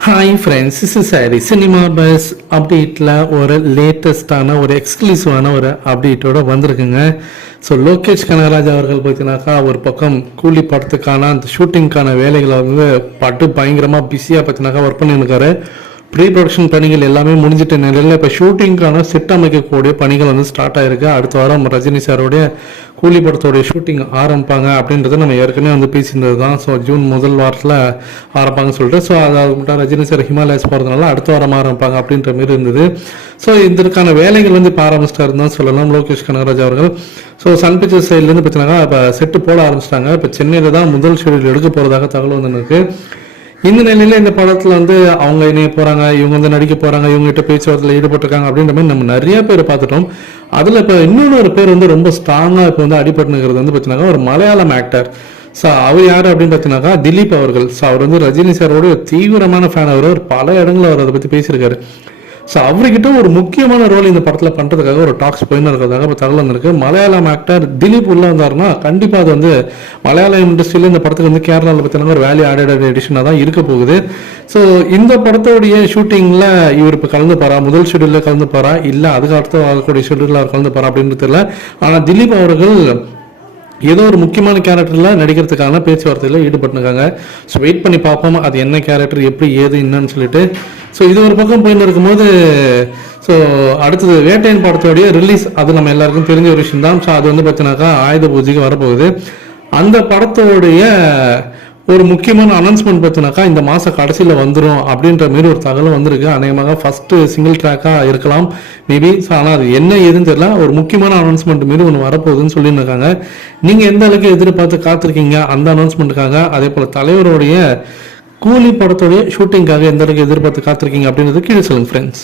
Hi friends is sorry cinema buzz அப்டேட்டில் ஒரு லேட்டஸ்டான ஒரு எக்ஸ்க்ளூசிவான ஒரு அப்டேட்டோட வந்திருக்குங்க. ஸோ லோகேஷ் கனகராஜ் அவர்கள் பார்த்தீங்கன்னாக்கா ஒரு பக்கம் கூலி படத்துக்கான அந்த ஷூட்டிங்க்கான வேலைகளை வந்து பட்டு பயங்கரமாக பிஸியாக பார்த்தீங்கன்னாக்கா ஒர்க் பண்ணியிருக்காரு ப்ரீ ப்ரொடக்ஷன் பணிகள் எல்லாமே முடிஞ்சிட்ட நிலையில் இப்போ ஷூட்டிங்க்கான செட் அமைக்கக்கூடிய பணிகள் வந்து ஸ்டார்ட் ஆயிருக்கு. அடுத்த வாரம் ரஜினி சாரோடைய கூலி படத்தோடைய ஷூட்டிங் ஆரம்பிப்பாங்க அப்படின்றத நம்ம ஏற்கனவே வந்து பேசியிருந்தது தான் ஸோ ஜூன் முதல் வாரத்தில் ஆரம்பிப்பாங்கன்னு சொல்லிட்டு ஸோ அதை மட்டும் ரஜினி சார் ஹிமாலயஸ் போகிறதுனால அடுத்த வாரம் ஆரம்பிப்பாங்க அப்படின்ற மாதிரி இருந்தது. ஸோ இதற்கான வேலைகள் வந்து இப்போ ஆரம்பிச்சிட்டாருன்னு தான் சொல்லலாம். லோகேஷ் கனகராஜ் அவர்கள். ஸோ சன் பிக்சர்ஸ் சைட்லேருந்து பார்த்தீங்கன்னா இப்போ செட்டு போட ஆரம்பிச்சிட்டாங்க. இப்போ சென்னையில் தான் முதல் ஷெடியூல் எடுக்க போகிறதாக தகவல் வந்து இருக்குது இந்த நிலையில இந்த படத்துல வந்து அவங்க இணைய போறாங்க இவங்க வந்து நடிக்க போறாங்க இவங்க கிட்ட பேச்சுவார்த்தையில் ஈடுபட்டிருக்காங்க அப்படின்ற மாதிரி நம்ம நிறைய பேர் பார்த்துட்டோம். அதுல இப்ப இன்னொன்று ஒரு பேர் வந்து ரொம்ப ஸ்ட்ராங்கா இப்போ வந்து அடிபட்டுனுங்கிறது வந்து பார்த்தீங்கன்னா ஒரு மலையாளம் ஆக்டர் ஸோ அவர் யார் அப்படின்னு பார்த்தீங்கன்னாக்கா திலீப் அவர்கள். ஸோ அவர் வந்து ரஜினி சாரோட தீவிரமான ஃபேன் அவர் அவர் பல இடங்களில் அவர் அதை பற்றி பேசியிருக்காரு. ஸோ அவர்கிட்ட ஒரு முக்கியமான ரோல் இந்த படத்தில் பண்ணுறதுக்காக ஒரு டாக்ஸ் போயின்னு இருக்கிறதாக இப்போ தகவல் வந்திருக்கு. மலையாளம் ஆக்டர் திலீப் உள்ளே வந்தாருன்னா கண்டிப்பாக அது வந்து மலையாள இண்டஸ்ட்ரியில் இந்த படத்துக்கு வந்து கேரளாவில் பார்த்தீங்கன்னா ஒரு வேல்யூ ஆடட் எடிஷனாக தான் இருக்க போகுது. ஸோ இந்த படத்தோடைய ஷூட்டிங்கில் இவர் இப்போ கலந்து போகிறா முதல் ஷெடியூலில் கலந்து போகிறா இல்லை அதுக்கு அடுத்த வரக்கூடிய ஷெடியூலில் அவர் கலந்து போறா அப்படின்னு தெரியல. ஆனால் திலீப் அவர்கள் ஏதோ ஒரு முக்கியமான கேரக்டரில் நடிக்கிறதுக்கான பேச்சுவார்த்தையில் ஈடுபட்டுருக்காங்க. ஸோ வெயிட் பண்ணி பார்ப்போம் அது என்ன கேரக்டர் எப்படி ஏது என்னன்னு சொல்லிட்டு. ஸோ இது ஒரு பக்கம் போயின்னு இருக்கும்போது ஸோ அடுத்தது வேட்டையன் படத்தோடைய ரிலீஸ் அது நம்ம எல்லாருக்கும் தெரிஞ்ச ஒரு விஷயம் தான் ஸோ அது வந்து பார்த்தீங்கன்னாக்கா ஆயுத பூஜைக்கு வரப்போகுது. அந்த படத்தோடைய ஒரு முக்கியமான அனௌன்ஸ்மெண்ட் பார்த்தினாக்கா இந்த மாதம் கடைசியில் வந்துடும் அப்படின்ற மாரி ஒரு தகவல் வந்திருக்கு. அநேகமாக ஃபஸ்ட்டு சிங்கிள் ட்ராக்காக இருக்கலாம். மேபி ஸோ ஆனால் அது என்ன ஏதுன்னு தெரியல. ஒரு முக்கியமான அனௌன்ஸ்மெண்ட் மாரி ஒன்று வரப்போகுதுன்னு சொல்லியிருக்காங்க நீங்கள் எந்த அளவுக்கு எதிர்பார்த்து காத்திருக்கீங்க அந்த அனௌன்ஸ்மெண்ட்டுக்காக அதே போல் தலைவருடைய கூலி படத்துடைய ஷூட்டிங்காக எந்த அளவுக்கு எதிர்பார்த்து காத்திருக்கீங்க அப்படின்றது கீழே சொல்லுங்க ஃப்ரெண்ட்ஸ்